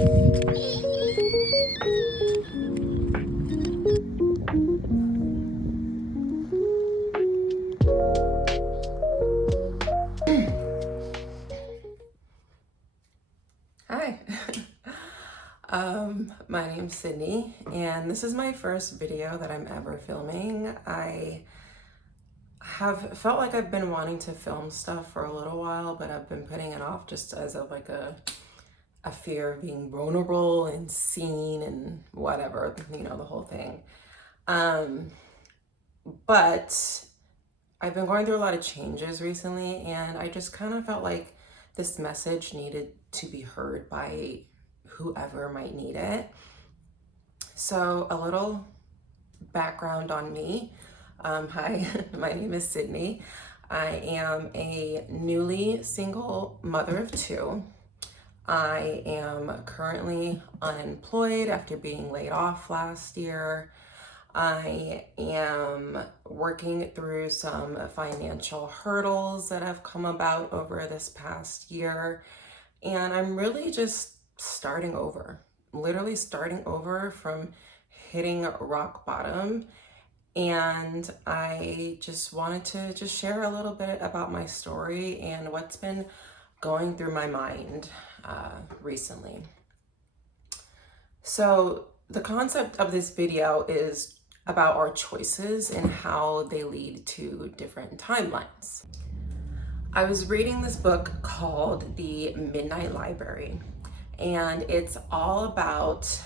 Hi, my name's Sydney, and this is my first video that I'm ever filming. I have felt like I've been wanting to film stuff for a little while, but I've been putting it off just as of like a fear of being vulnerable and seen and whatever, the whole thing. But I've been going through a lot of changes recently, and I just kind of felt like this message needed to be heard by whoever might need it. So a little background on me. Hi, my name is Sydney. I am a newly single mother of two. I am currently unemployed after being laid off last year. I am working through some financial hurdles that have come about over this past year. And I'm really just starting over, literally starting over from hitting rock bottom. And I just wanted to just share a little bit about my story and what's been going through my mind recently. So the concept of this video is about our choices and how they lead to different timelines. I was reading this book called The Midnight Library, and it's all about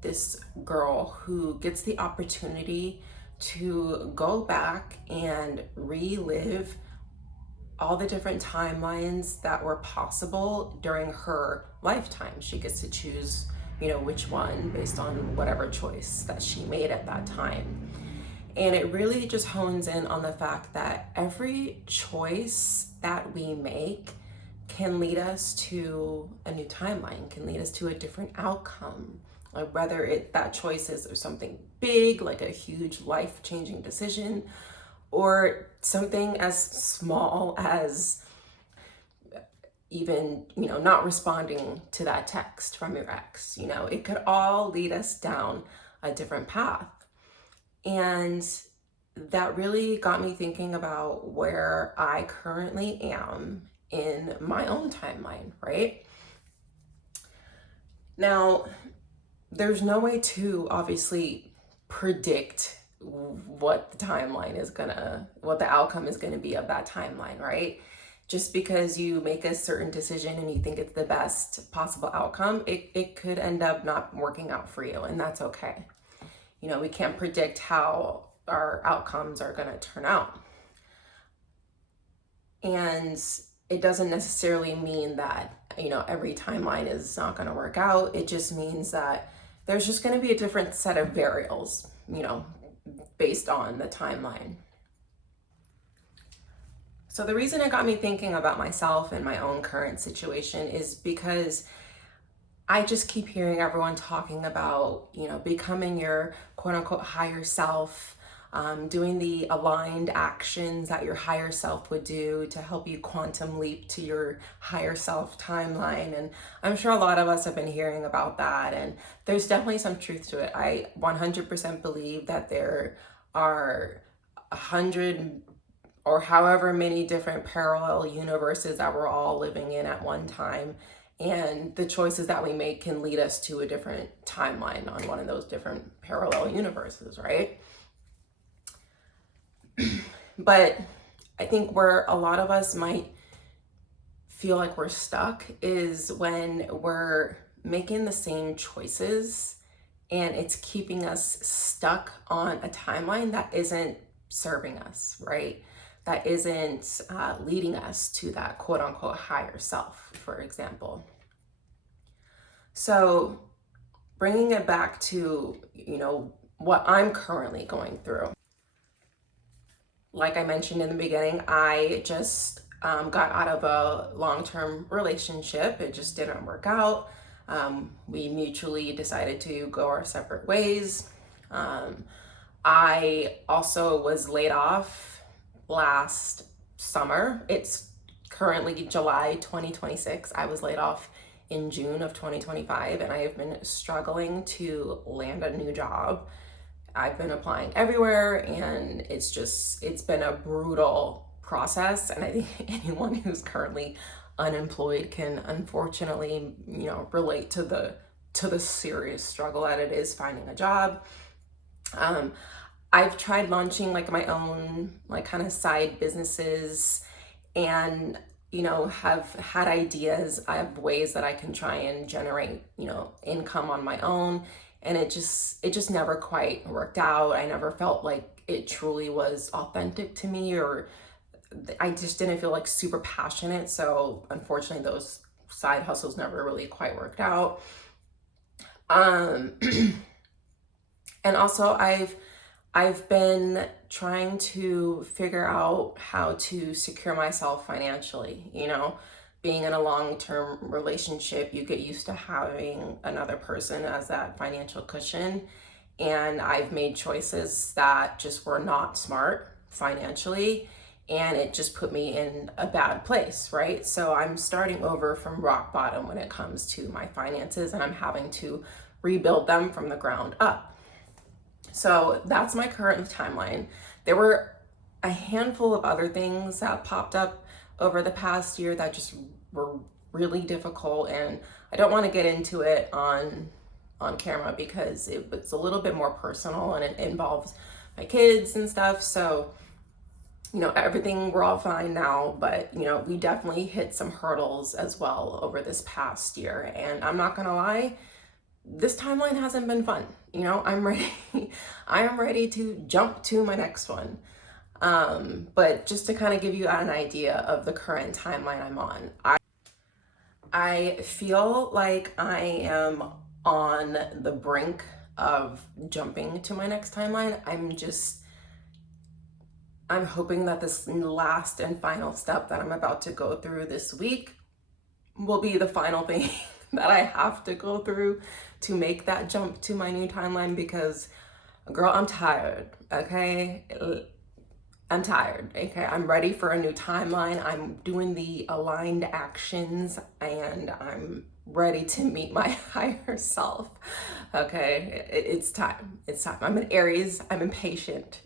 this girl who gets the opportunity to go back and relive all the different timelines that were possible during her lifetime. She gets to choose, which one based on whatever choice that she made at that time. And it really just hones in on the fact that every choice that we make can lead us to a new timeline, can lead us to a different outcome. Like whether that choice is something big, like a huge life-changing decision, or something as small as even, not responding to that text from your ex. It could all lead us down a different path. And that really got me thinking about where I currently am in my own timeline, right? Now, there's no way to obviously predict what the outcome is gonna be of that timeline, right? Just because you make a certain decision and you think it's the best possible outcome, it could end up not working out for you, and that's okay. We can't predict how our outcomes are gonna turn out. And it doesn't necessarily mean that, every timeline is not gonna work out. It just means that there's just gonna be a different set of variables, based on the timeline. So the reason it got me thinking about myself and my own current situation is because I just keep hearing everyone talking about, becoming your quote unquote higher self, doing the aligned actions that your higher self would do to help you quantum leap to your higher self timeline. And I'm sure a lot of us have been hearing about that. And there's definitely some truth to it. I 100% believe that there are 100 or however many different parallel universes that we're all living in at one time. And the choices that we make can lead us to a different timeline on one of those different parallel universes, right? But I think where a lot of us might feel like we're stuck is when we're making the same choices and it's keeping us stuck on a timeline that isn't serving us, right? That isn't leading us to that quote unquote higher self, for example. So bringing it back to, what I'm currently going through. Like I mentioned in the beginning, I just got out of a long-term relationship. It just didn't work out. We mutually decided to go our separate ways. I also was laid off last summer. It's currently July 2026. I was laid off in June of 2025, and I have been struggling to land a new job. I've been applying everywhere, and it's been a brutal process. And I think anyone who's currently unemployed can unfortunately, relate to the serious struggle that it is finding a job. I've tried launching like my own like kind of side businesses, and have had ideas. I have ways that I can try and generate income on my own, and it just never quite worked out. I never felt like it truly was authentic to me, or I just didn't feel like super passionate. So unfortunately those side hustles never really quite worked out. um and also I've been trying to figure out how to secure myself financially. Being in a long-term relationship, you get used to having another person as that financial cushion. And I've made choices that just were not smart financially. And it just put me in a bad place, right? So I'm starting over from rock bottom when it comes to my finances, and I'm having to rebuild them from the ground up. So that's my current timeline. There were a handful of other things that popped up over the past year that just were really difficult, and I don't want to get into it on camera because it's a little bit more personal, and it involves my kids and stuff. So everything, we're all fine now, but we definitely hit some hurdles as well over this past year. And I'm not gonna lie, this timeline hasn't been fun. I'm ready. I am ready to jump to my next one. But just to kind of give you an idea of the current timeline I'm on, I feel like I am on the brink of jumping to my next timeline. I'm hoping that this last and final step that I'm about to go through this week will be the final thing that I have to go through to make that jump to my new timeline, because girl, I'm tired, okay? I'm tired, okay? I'm ready for a new timeline. I'm doing the aligned actions, and I'm ready to meet my higher self, okay? It's time. It's time. I'm an Aries. I'm impatient.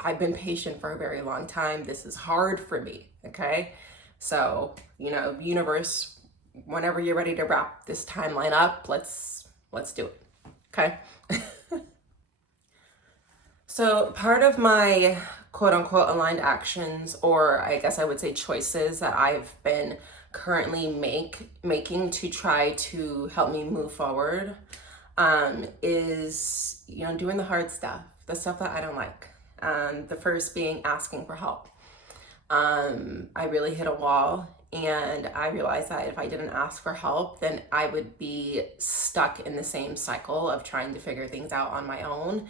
I've been patient for a very long time. This is hard for me, okay? So, universe, whenever you're ready to wrap this timeline up, let's do it, okay? So part of my quote unquote aligned actions, or I guess I would say choices that I've been currently making to try to help me move forward, is doing the hard stuff, the stuff that I don't like. The first being asking for help. I really hit a wall, and I realized that if I didn't ask for help, then I would be stuck in the same cycle of trying to figure things out on my own,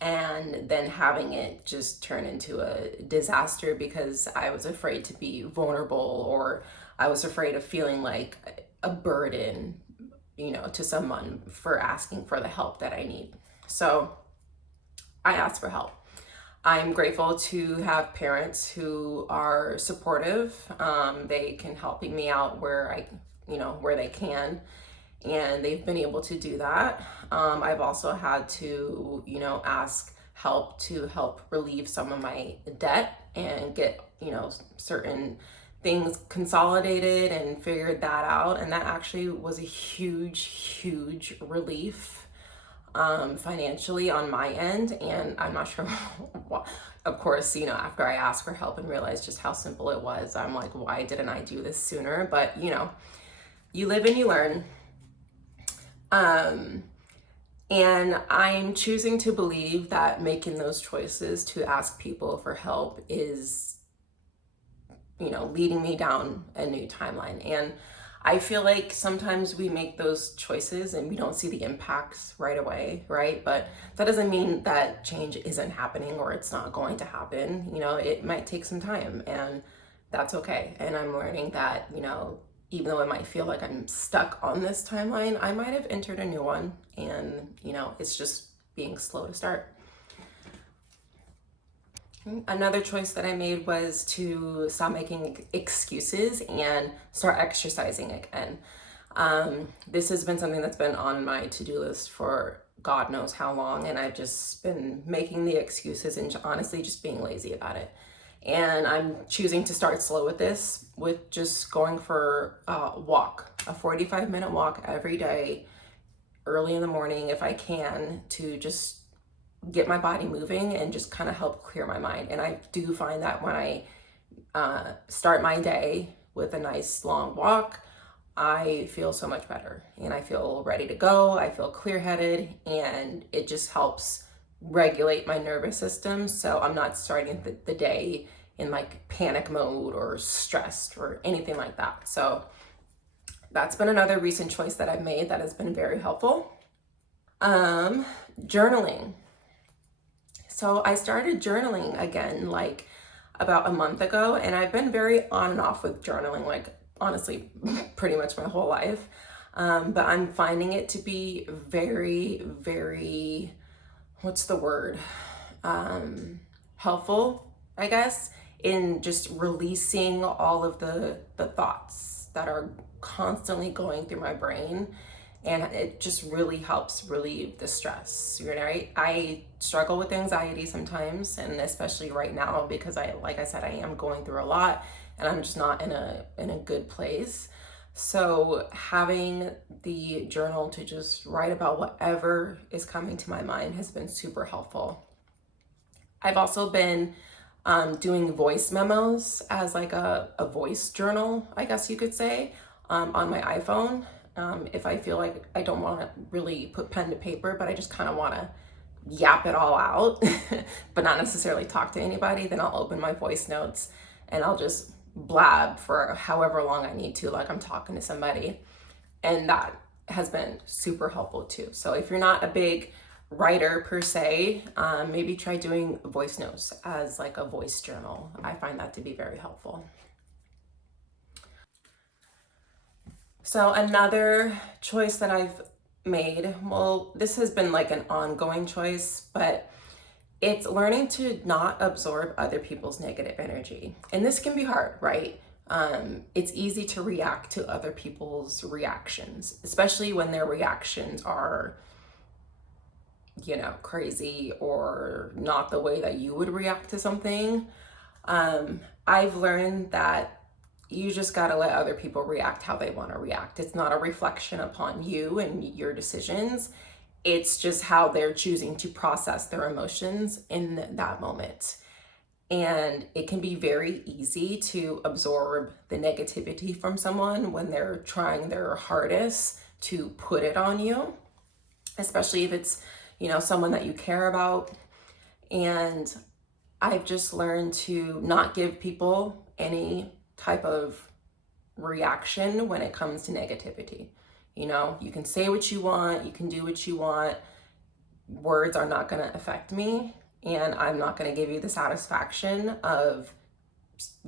and then having it just turn into a disaster because I was afraid to be vulnerable, or I was afraid of feeling like a burden, to someone for asking for the help that I need. So I asked for help. I'm grateful to have parents who are supportive. They can help me out where they can, and they've been able to do that. I've also had to, ask help to help relieve some of my debt and get, certain things consolidated and figured that out. And that actually was a huge relief financially on my end. And I'm not sure why. Of course, after I asked for help and realized just how simple it was, I'm like, why didn't I do this sooner? But you live and you learn. And I'm choosing to believe that making those choices to ask people for help is, leading me down a new timeline. And I feel like sometimes we make those choices and we don't see the impacts right away, right? But that doesn't mean that change isn't happening or it's not going to happen. It might take some time, and that's okay. And I'm learning that, even though it might feel like I'm stuck on this timeline, I might have entered a new one, and it's just being slow to start. Another choice that I made was to stop making excuses and start exercising again. This has been something that's been on my to-do list for God knows how long, and I've just been making the excuses and honestly just being lazy about it. And I'm choosing to start slow with this, with just going for a walk, a 45-minute walk every day, early in the morning if I can, to just get my body moving and just kind of help clear my mind. And I do find that when I start my day with a nice long walk, I feel so much better and I feel ready to go. I feel clear-headed, and it just helps regulate my nervous system so I'm not starting the day in like panic mode or stressed or anything like that. So that's been another recent choice that I've made that has been very helpful. Journaling. So I started journaling again like about a month ago, and I've been very on and off with journaling, like honestly, pretty much my whole life. But I'm finding it to be very, very, what's the word? Helpful, I guess, in just releasing all of the thoughts that are constantly going through my brain. And it just really helps relieve the stress. Right? I struggle with anxiety sometimes, and especially right now because like I said, I am going through a lot and I'm just not in a good place. So having the journal to just write about whatever is coming to my mind has been super helpful. I've also been doing voice memos as like a voice journal, I guess you could say, on my iPhone. If I feel like I don't want to really put pen to paper, but I just kind of want to yap it all out, but not necessarily talk to anybody, then I'll open my voice notes and I'll just blab for however long I need to, like I'm talking to somebody. And that has been super helpful too. So if you're not a big writer per se, maybe try doing voice notes as like a voice journal. I find that to be very helpful. So another choice that I've made, well, this has been like an ongoing choice, but it's learning to not absorb other people's negative energy. And this can be hard, right? It's easy to react to other people's reactions, especially when their reactions are, crazy or not the way that you would react to something. I've learned that you just got to let other people react how they want to react. It's not a reflection upon you and your decisions. It's just how they're choosing to process their emotions in that moment. And it can be very easy to absorb the negativity from someone when they're trying their hardest to put it on you, especially if it's, someone that you care about. And I've just learned to not give people any type of reaction when it comes to negativity. You can say what you want, you can do what you want. Words are not going to affect me, and I'm not going to give you the satisfaction of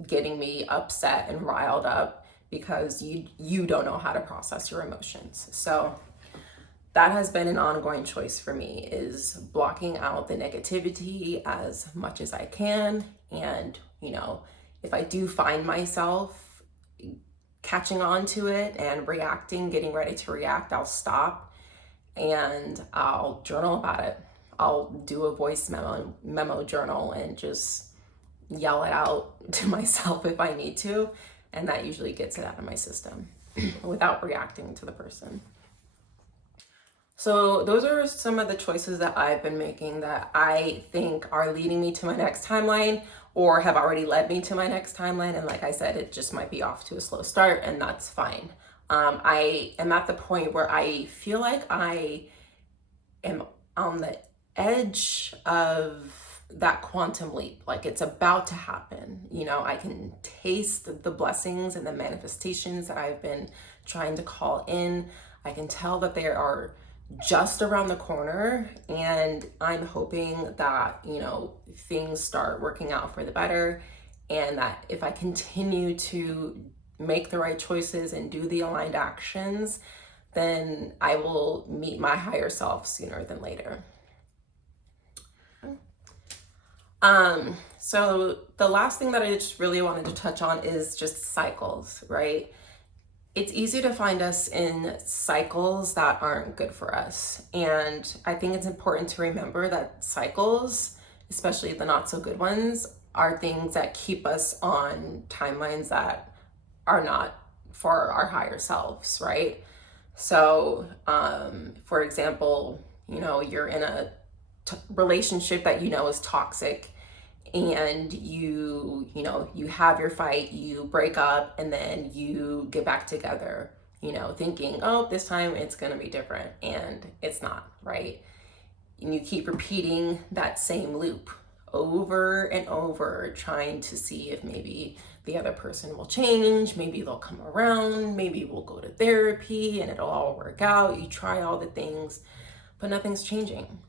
getting me upset and riled up because you don't know how to process your emotions. So that has been an ongoing choice for me, is blocking out the negativity as much as I can. And, if I do find myself catching on to it and reacting, getting ready to react, I'll stop and I'll journal about it. I'll do a voice memo journal and just yell it out to myself if I need to. And that usually gets it out of my system without reacting to the person. So those are some of the choices that I've been making that I think are leading me to my next timeline or have already led me to my next timeline. And like I said, it just might be off to a slow start, and that's fine. I am at the point where I feel like I am on the edge of that quantum leap. Like it's about to happen. I can taste the blessings and the manifestations that I've been trying to call in. I can tell that they are just around the corner, and I'm hoping that, things start working out for the better, and that if I continue to make the right choices and do the aligned actions, then I will meet my higher self sooner than later. So the last thing that I just really wanted to touch on is just cycles, right? it's easy to find us in cycles that aren't good for us. And I think it's important to remember that cycles, especially the not so good ones, are things that keep us on timelines that are not for our higher selves, right? So, for example, you're in a relationship that is toxic, and you have your fight, you break up, and then you get back together, thinking, oh, this time it's gonna be different, and it's not, right? And you keep repeating that same loop over and over, trying to see if maybe the other person will change, maybe they'll come around, maybe we'll go to therapy and it'll all work out. You try all the things, but nothing's changing.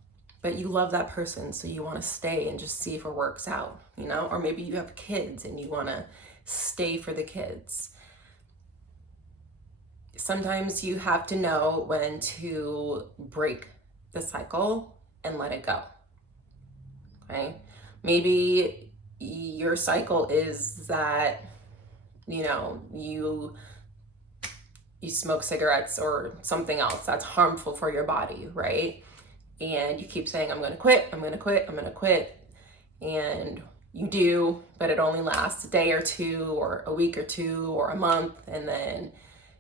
But you love that person, so you want to stay and just see if it works out, Or maybe you have kids and you want to stay for the kids. Sometimes you have to know when to break the cycle and let it go. Okay? Maybe your cycle is that, you smoke cigarettes or something else that's harmful for your body, right? And you keep saying, I'm gonna quit, I'm gonna quit, I'm gonna quit. And you do, but it only lasts a day or two, or a week or two, or a month. And then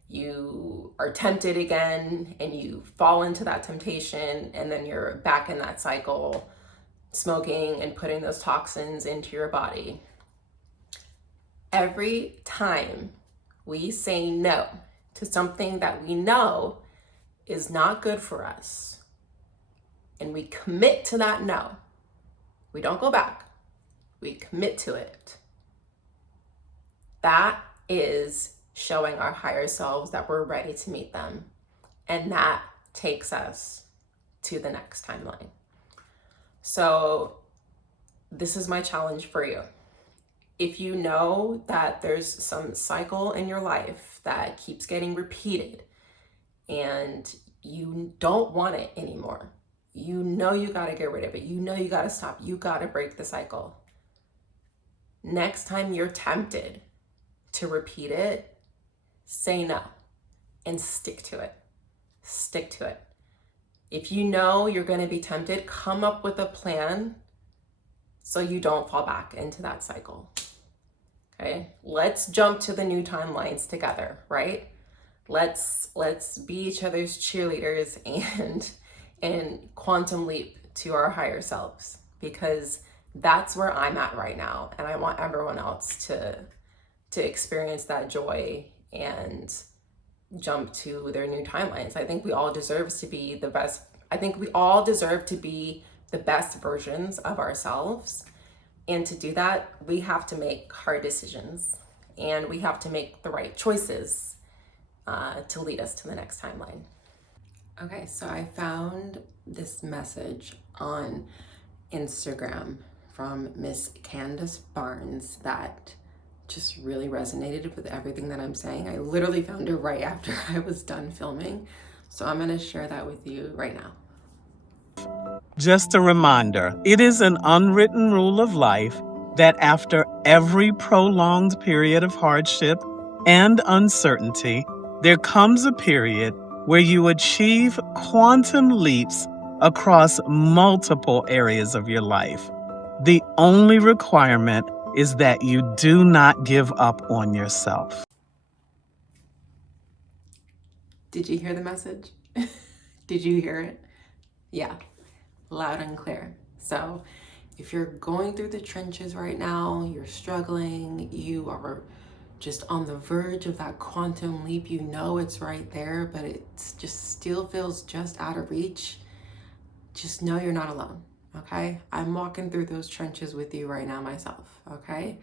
you are tempted again and you fall into that temptation. And then you're back in that cycle, smoking and putting those toxins into your body. Every time we say no to something that we know is not good for us, and we commit to that no, we don't go back, we commit to it, that is showing our higher selves that we're ready to meet them. And that takes us to the next timeline. So this is my challenge for you. If you know that there's some cycle in your life that keeps getting repeated and you don't want it anymore, you got to get rid of it, you got to stop, you got to break the cycle. Next time you're tempted to repeat it, say no and stick to it. Stick to it. If you know you're going to be tempted, come up with a plan so you don't fall back into that cycle. Okay? Let's jump to the new timelines together, right? Let's be each other's cheerleaders and quantum leap to our higher selves, because that's where I'm at right now, and I want everyone else to experience that joy and jump to their new timelines. I think we all deserve to be the best. I think we all deserve to be the best versions of ourselves. And to do that, we have to make hard decisions, and we have to make the right choices to lead us to the next timeline. Okay, so I found this message on Instagram from Miss Candace Barnes that just really resonated with everything that I'm saying. I literally found it right after I was done filming. So I'm gonna share that with you right now. Just a reminder, it is an unwritten rule of life that after every prolonged period of hardship and uncertainty, there comes a period where you achieve quantum leaps across multiple areas of your life. The only requirement is that you do not give up on yourself. Did you hear the message? Did you hear it? Yeah, loud and clear. So if you're going through the trenches right now, you're struggling, you are just on the verge of that quantum leap, you know it's right there, but it just still feels just out of reach, just know you're not alone, okay? I'm walking through those trenches with you right now myself, okay?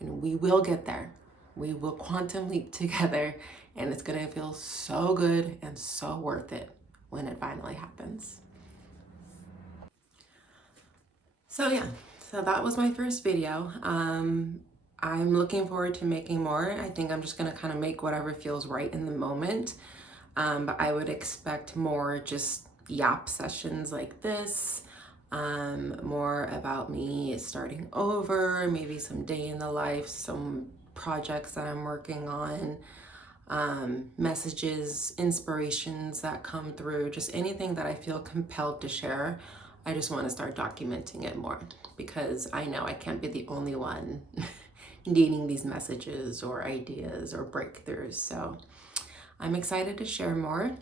And we will get there. We will quantum leap together, and it's gonna feel so good and so worth it when it finally happens. So yeah, so that was my first video. I'm looking forward to making more. I think I'm just gonna kind of make whatever feels right in the moment. But I would expect more just yap sessions like this, more about me starting over, maybe some day in the life, some projects that I'm working on. messages, inspirations that come through, just anything that I feel compelled to share. I just want to start documenting it more because I know I can't be the only one needing these messages or ideas or breakthroughs. So I'm excited to share more.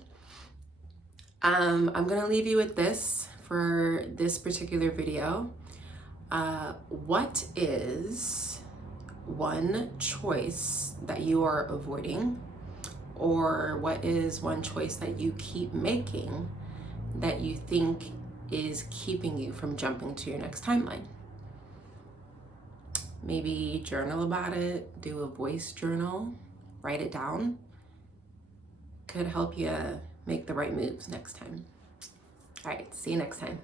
I'm going to leave you with this for this particular video. What is one choice that you are avoiding, or what is one choice that you keep making that you think is keeping you from jumping to your next timeline? Maybe journal about it, do a voice journal, write it down. Could help you make the right moves next time. All right, see you next time.